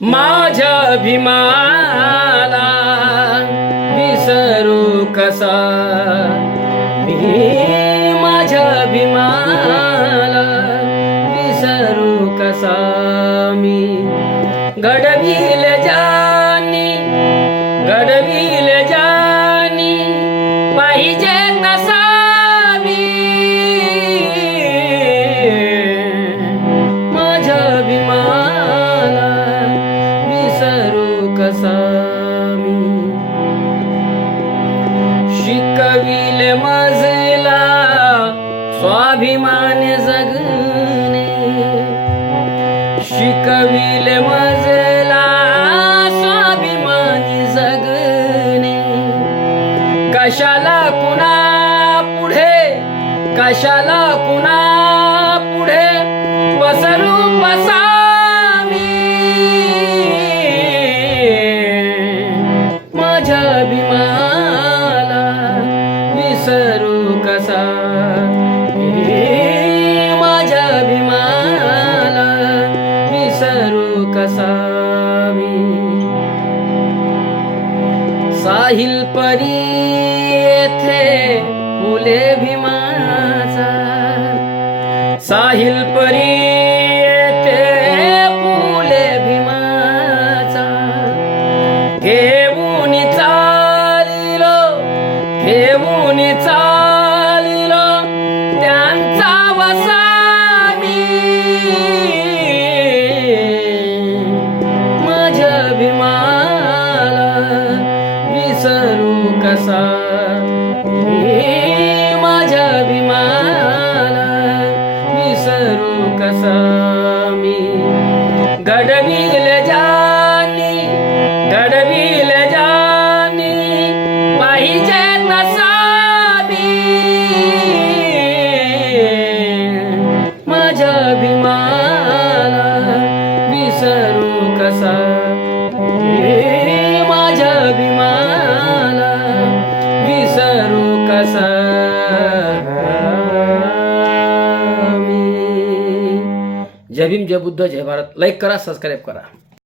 माझ्या भीमाला विसरू कसा मी, माझ्या भीमाला विसरू कसा मी. घडविल ज्यांनी पाहिजे तसा मी, माझ्या भीमाला विसरू कसा मी. शिकविल मजला स्वाभिमान जगणे, शिकविल मजला स्वाभिमानी जगणे. कशाला कुणा पुढे, कशाला कुणा पुढे पसरू बसा मी, माझ्या भीमाला विसरू कसा मी, माझ्या भीमाला विसरू कसा मी. साहिल परी येथे फुले भीमाचा, साहिल परी येथे फुले भीमाचा. घेऊन चालिलो, घेऊन चालिलो त्यांचा वसा मी, माझ्या भीमाला विसरू कसा मी, माझ्या भीमाला विसरू कसा मी. घडविल ज्यांनी पाहिजे तसा मी, माझ्या भीमाला विसरू कसा मी, माझ्या भीमाला विसरू कसा मी. जय भीम, जय बुद्ध, जय भारत. लाईक करा, सबस्क्राईब करा.